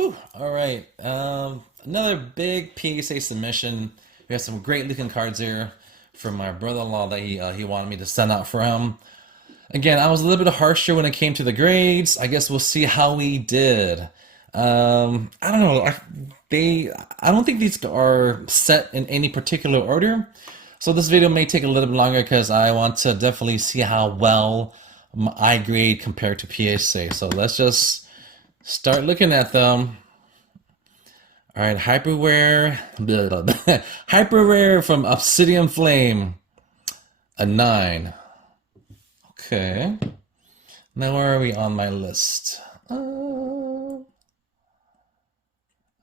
Whew, all right. Another big PSA submission. We have some great looking cards here from my brother-in-law that he wanted me to send out for him. Again, I was a little bit harsher when it came to the grades. I guess we'll see how we did. I don't know. I don't think these are set in any particular order. So this video may take a little bit longer because I want to definitely see how well I grade compared to PSA. So let's just start looking at them. All right, hyperware, hyperware from Obsidian Flame, a 9. Okay. Now where are we on my list?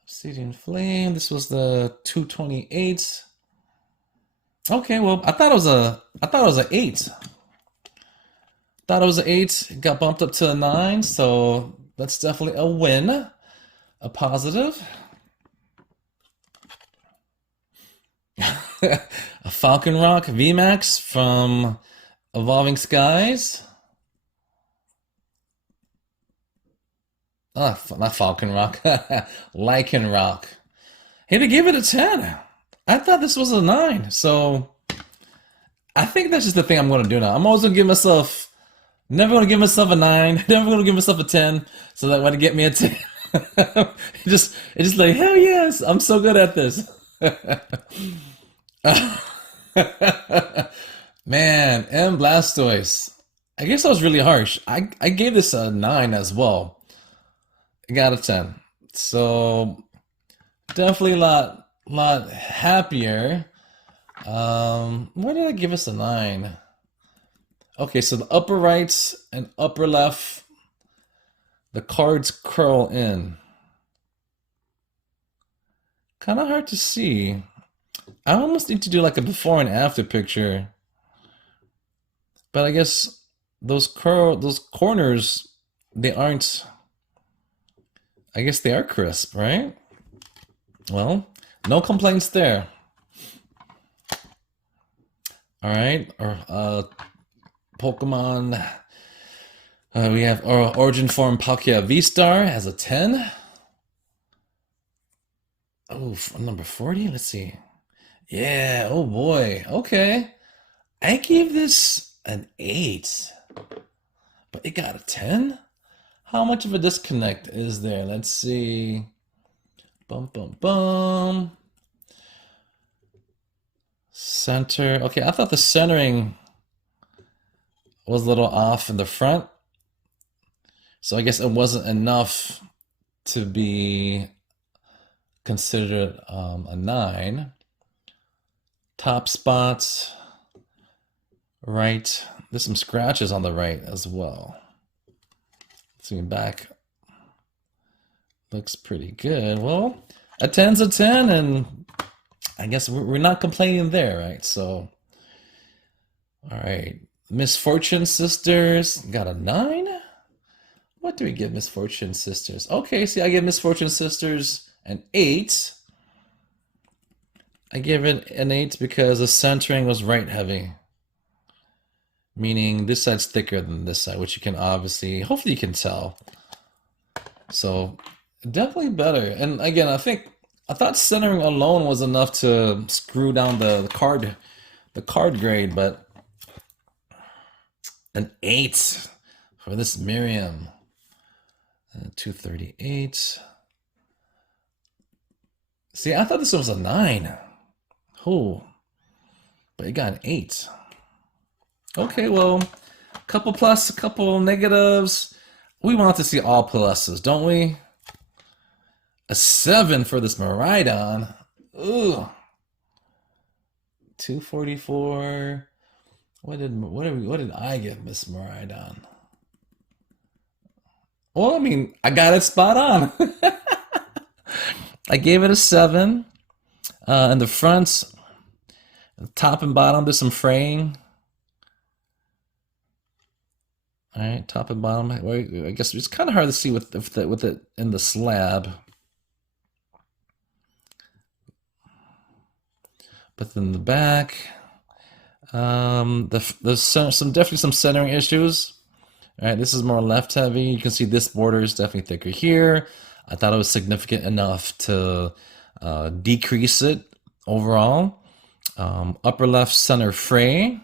Obsidian Flame. This was the 228. Okay, well, I thought it was a 8. Thought it was an 8. It got bumped up to a 9, so that's definitely a win, a positive. A Falcon Rock VMAX from Evolving Skies. Not Falcon Rock, Lichen Rock. Hey, they gave it a 10. I thought this was a 9, so I think that's just the thing I'm going to do now. I'm always going to give myself, never going to give myself a 9, never going to give myself a 10, so that when it get me a 10, it just like, hell yes, I'm so good at this. Man, and Blastoise. I guess I was really harsh. I gave this a 9 as well. I got a 10. So definitely a lot happier. Why did I give us a 9? Okay, so the upper right and upper left, the cards curl in. Kind of hard to see. I almost need to do like a before and after picture. But I guess those corners, they aren't, I guess they are crisp, right? Well, no complaints there. All right, or Pokemon. We have Origin Form Palkia V-Star has a 10. Oh, number 40. Let's see. Yeah. Oh boy. Okay. I gave this an 8, but it got a 10. How much of a disconnect is there? Let's see. Bum bum bum. Center. Okay, I thought the centering was a little off in the front. So I guess it wasn't enough to be considered a 9. Top spots, right. There's some scratches on the right as well. See, back looks pretty good. Well, a 10's a 10, and I guess we're not complaining there, right? So, all right. Misfortune Sisters got a 9. What do we give Misfortune Sisters? Okay, see, I give Misfortune Sisters an 8. I give it an 8 because the centering was right heavy. Meaning this side's thicker than this side, which you can obviously, hopefully you can tell. So definitely better. And again, I thought centering alone was enough to screw down the card grade, but an 8 for this Miriam. 238. See, I thought this was a 9. Oh, but it got an 8. Okay, well, couple plus, a couple negatives. We want to see all pluses, don't we? A 7 for this Miraidon. Ooh. 244. What did I give Miss Miraidon? Well, I mean, I got it spot on. I gave it a 7. In the front, top and bottom, there's some fraying. All right, top and bottom. I guess it's kind of hard to see with it in the slab. But then the back, there's definitely some centering issues. All right, this is more left heavy. You can see this border is definitely thicker here. I thought it was significant enough to decrease it overall. Upper left center fray.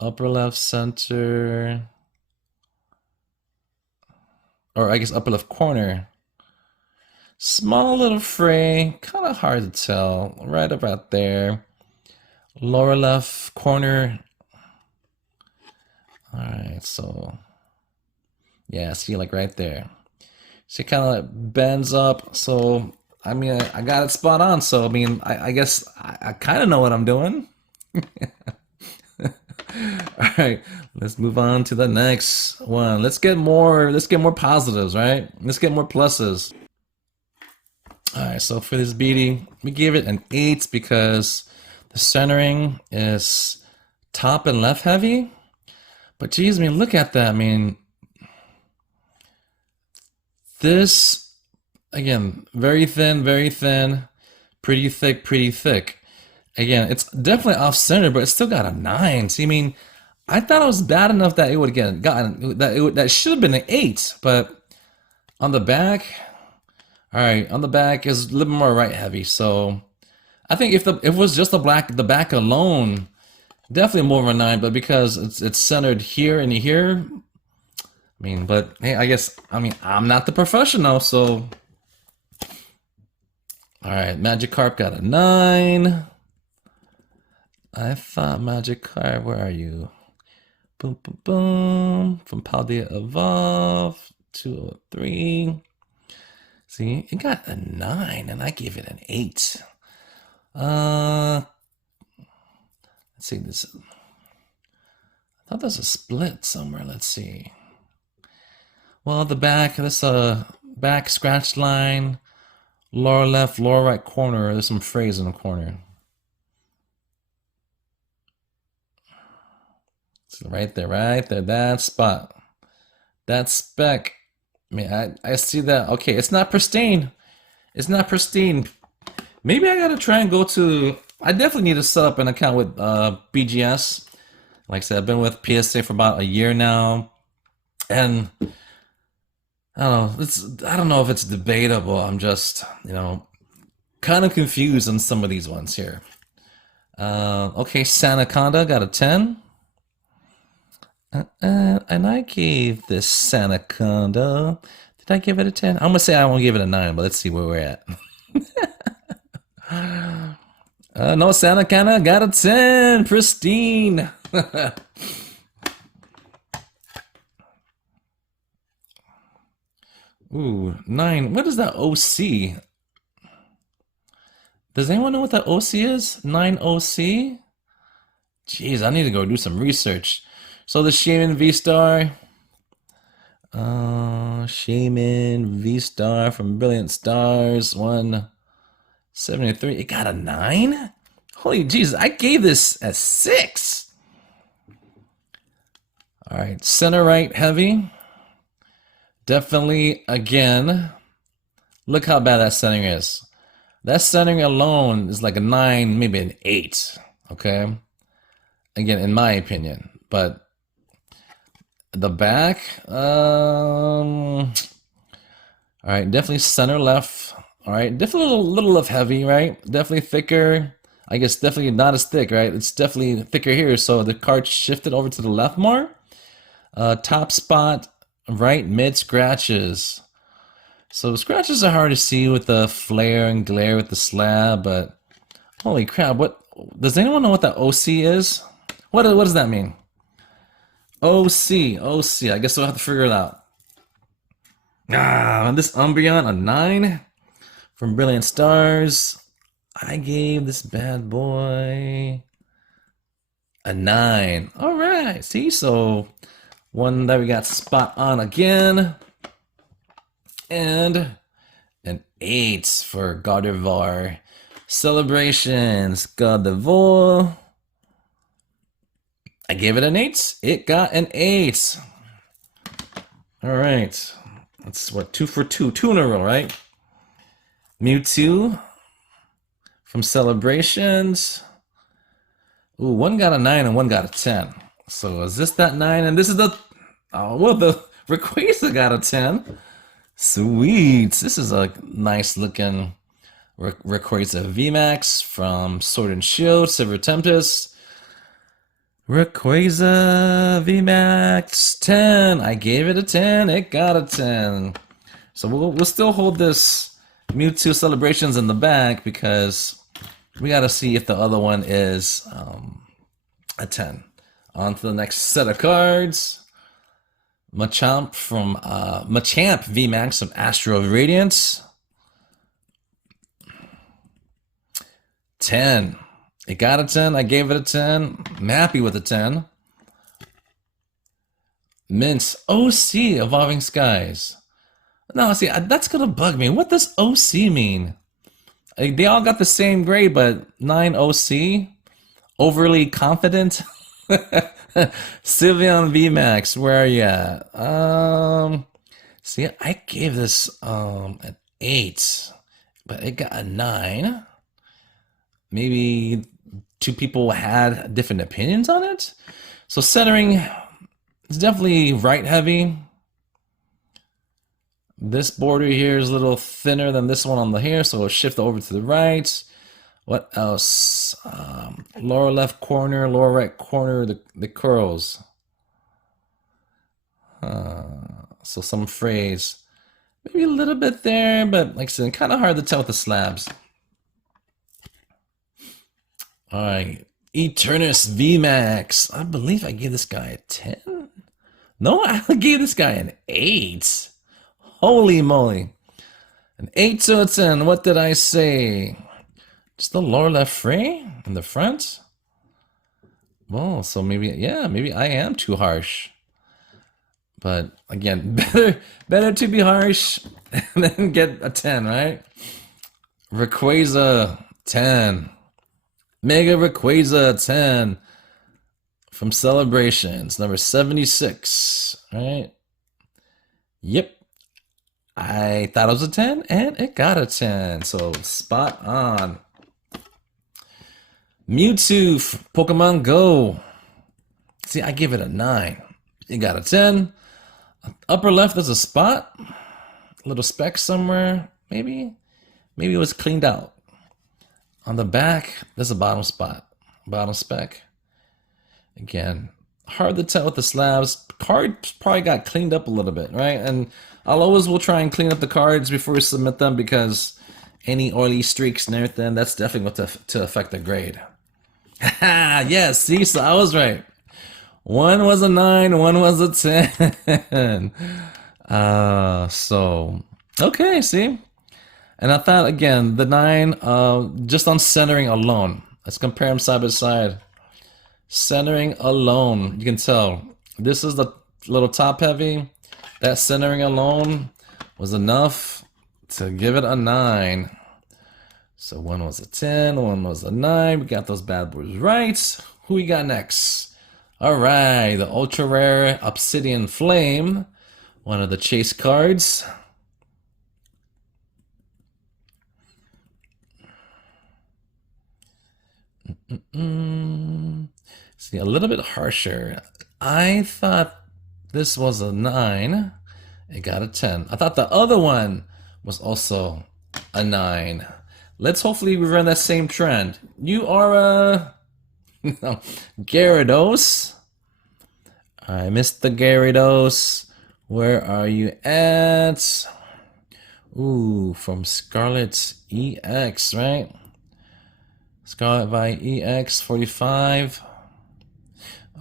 Upper left center, or I guess upper left corner. Small little fray, kind of hard to tell. Right about there. Lower left corner. All right, so yeah, see, like right there. So it kind of like bends up. So I mean, I got it spot on. So I mean, I guess I kind of know what I'm doing. All right, let's move on to the next one. Let's get more positives, right? Let's get more pluses. All right, so for this beadie, we gave it an 8 because the centering is top and left heavy. But geez, I mean, look at that. I mean, this, again, very thin, pretty thick, pretty thick. Again, it's definitely off center, but it's still got a 9. See, I mean, I thought it was bad enough that it would get gotten that should have been an 8, but on the back, all right, on the back is a little more right heavy. So I think if it was just the back alone, definitely more of a 9. But because it's centered here and here, I mean, but hey, I mean, I'm not the professional, so all right, Magikarp got a 9. I thought Magikarp, where are you? Boom, boom, boom. From Paldea Evolve, 203. See, it got a 9, and I gave it an 8. Let's see this. I thought there's a split somewhere. Let's see. Well, the back, this back scratch line, lower left, lower right corner. There's some phrase in the corner. So right there, that spot, that speck. I mean, I see that. Okay, it's not pristine. It's not pristine. Maybe I gotta try and go to. I definitely need to set up an account with BGS. Like I said, I've been with PSA for about a year now, and I don't know. I don't know if it's debatable. I'm just, kind of confused on some of these ones here. Okay, Sanaconda got a 10. And I gave this Sanaconda. Did I give it a 10? I'm gonna say I won't give it a 9, but let's see where we're at. No, Sanaconda got a 10. Pristine. Ooh, 9. What is that OC? Does anyone know what that OC is? 9 OC? Jeez, I need to go do some research. So the Shaman V-Star. Shaman V-Star from Brilliant Stars. 173. It got a 9? Holy Jesus, I gave this a 6. All right, center right heavy. Definitely, again, look how bad that centering is. That centering alone is like a 9, maybe an 8. Okay? Again, in my opinion. But the back, all right, definitely center left. All right, definitely a little left heavy, right? Definitely thicker. I guess definitely not as thick, right? It's definitely thicker here. So the card shifted over to the left more. Top spot, right mid scratches. So scratches are hard to see with the flare and glare with the slab, but holy crap! What does anyone know what that OC is? What does that mean? OC. I guess we'll have to figure it out. This Umbreon, a 9 from Brilliant Stars. I gave this bad boy a 9. All right, see, so one that we got spot on again. And an 8 for Gardevoir. Celebrations, Gardevoir. I gave it an 8. It got an 8. All right. That's what, 2 for 2. 2 in a row, right? Mewtwo from Celebrations. Ooh, one got a 9 and one got a 10. So is this that 9? And this is the... Oh, well, the Rayquaza got a 10. Sweet. This is a nice looking Rayquaza VMAX from Sword and Shield, Silver Tempest. Rayquaza VMAX 10. I gave it a 10. It got a 10. So we'll still hold this Mewtwo Celebrations in the back because we got to see if the other one is a 10. On to the next set of cards. Machamp VMAX from Astro Radiance. 10. It got a 10. I gave it a 10. I'm happy with a 10. Mints OC Evolving Skies. No, see, that's gonna bug me. What does OC mean? Like, they all got the same grade, but 9 OC? Overly confident? Sylveon VMAX, where are you at? See, I gave this an 8, but it got a 9. Maybe two people had different opinions on it. So centering is definitely right heavy. This border here is a little thinner than this one on the here, so we'll shift over to the right. What else? Lower left corner, lower right corner, the curls. So some phrase. Maybe a little bit there, but like I said, kind of hard to tell with the slabs. All right, Eternus VMAX. I believe I gave this guy a 10. No, I gave this guy an 8. Holy moly. An 8 to a 10. What did I say? Just the lower left fray in the front? Well, so maybe, yeah, maybe I am too harsh. But again, better to be harsh and then get a 10, right? Rayquaza 10. Mega Rayquaza 10 from Celebrations, number 76, right? Yep. I thought it was a 10, and it got a 10, so spot on. Mewtwo, Pokemon Go. See, I give it a 9. It got a 10. Upper left, there's a spot. A little speck somewhere, maybe. Maybe it was cleaned out. On the back, there's a bottom spot, bottom speck. Again, hard to tell with the slabs. Cards probably got cleaned up a little bit, right? And I'll always will try and clean up the cards before we submit them because any oily streaks and everything, that's definitely what to affect the grade. Yes, see, so I was right. One was a 9, one was a 10. So, okay, see? And I thought, again, the 9, just on centering alone. Let's compare them side by side. Centering alone, you can tell. This is the little top heavy. That centering alone was enough to give it a 9. So one was a 10, one was a 9. We got those bad boys right. Who we got next? All right, the ultra rare Obsidian Flame. One of the chase cards. See, a little bit harsher. I thought this was a 9. It got a 10. I thought the other one was also a 9. Let's hopefully run that same trend. You are a Gyarados. I missed the Gyarados. Where are you at? Ooh, from Scarlet EX, right? Scarlet by EX45.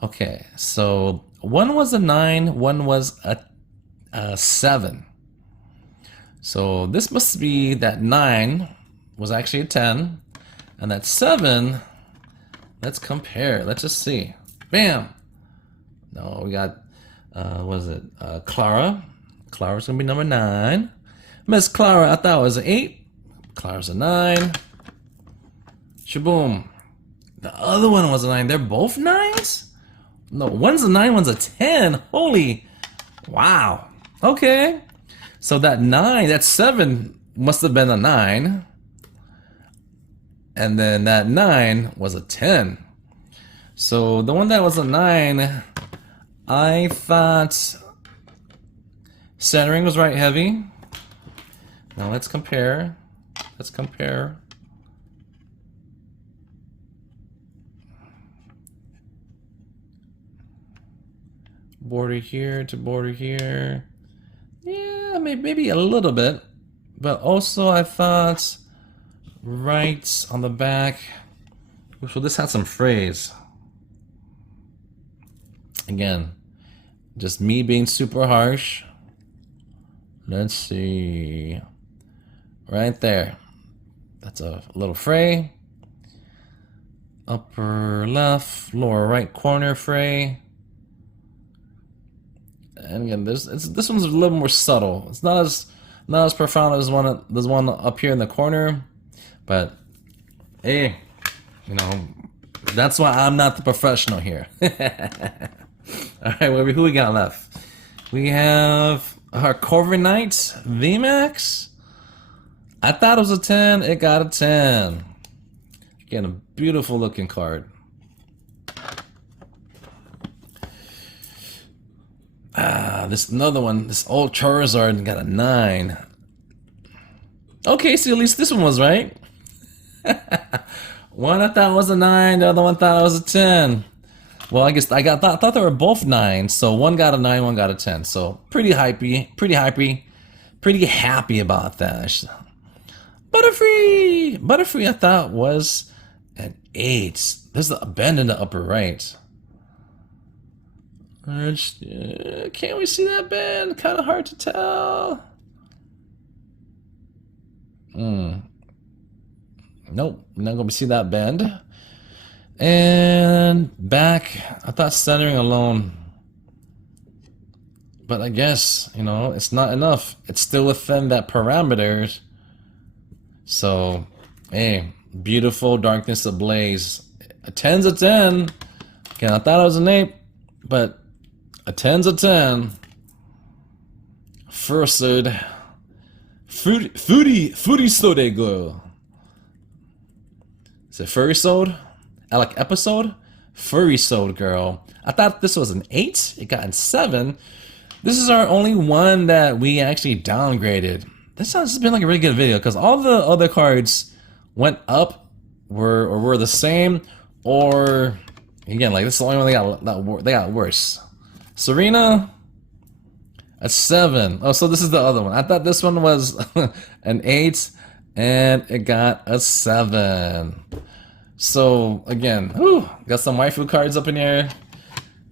Okay, so one was a 9, one was a 7. So this must be that 9 was actually a 10, and that 7, let's compare. Let's just see. Bam! No, we got, what is it? Clara. Clara's gonna be number 9. Miss Clara, I thought it was an 8. Clara's a 9. Shaboom. The other one was a 9. They're both 9s? No, one's a 9, one's a 10. Holy. Wow. Okay. So that 9, that 7 must have been a 9. And then that 9 was a 10. So the one that was a 9, I thought centering was right heavy. Now let's compare. Let's compare. Border here to border here. Yeah, maybe a little bit. But also I thought right on the back. So this had some frays. Again, just me being super harsh. Let's see. Right there. That's a little fray. Upper left, lower right corner fray. And again, this one's a little more subtle. It's not as profound as one up here in the corner. But hey, you know, that's why I'm not the professional here. All right, who we got left? We have our Corviknight VMAX. I thought it was a 10. It got a 10. Again, a beautiful looking card. This another one. This old Charizard got a 9. Okay, so at least this one was right. One I thought was a 9. The other one thought it was a 10. Well, I guess thought they were both 9. So one got a 9, one got a 10. So pretty hypey, pretty happy about that. Butterfree, I thought was an 8. There's a bend in the upper right. Can't we see that bend? Kind of hard to tell. Nope, not gonna see that bend. And back, I thought centering alone. But I guess, you know, it's not enough. It's still within that parameters. So, hey, beautiful Darkness Ablaze. A 10's a 10. Again, I thought it was an 8, but a 10's a 10. First, Foodie Sode Girl. Is it Furry Sode? I like episode? Furry Sode Girl. I thought this was an 8. It got a 7. This is our only one that we actually downgraded. This has been like a really good video because all the other cards went up, were the same, or again, like this is the only one they got worse. Serena, a 7. Oh, so this is the other one. I thought this one was an 8, and it got a 7. So again, got some waifu cards up in here.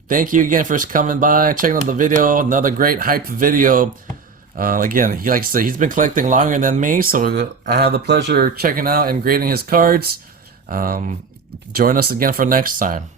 Thank you again for coming by, checking out the video. Another great hype video. Again, like I said, he's been collecting longer than me, so I have the pleasure of checking out and grading his cards. Join us again for next time.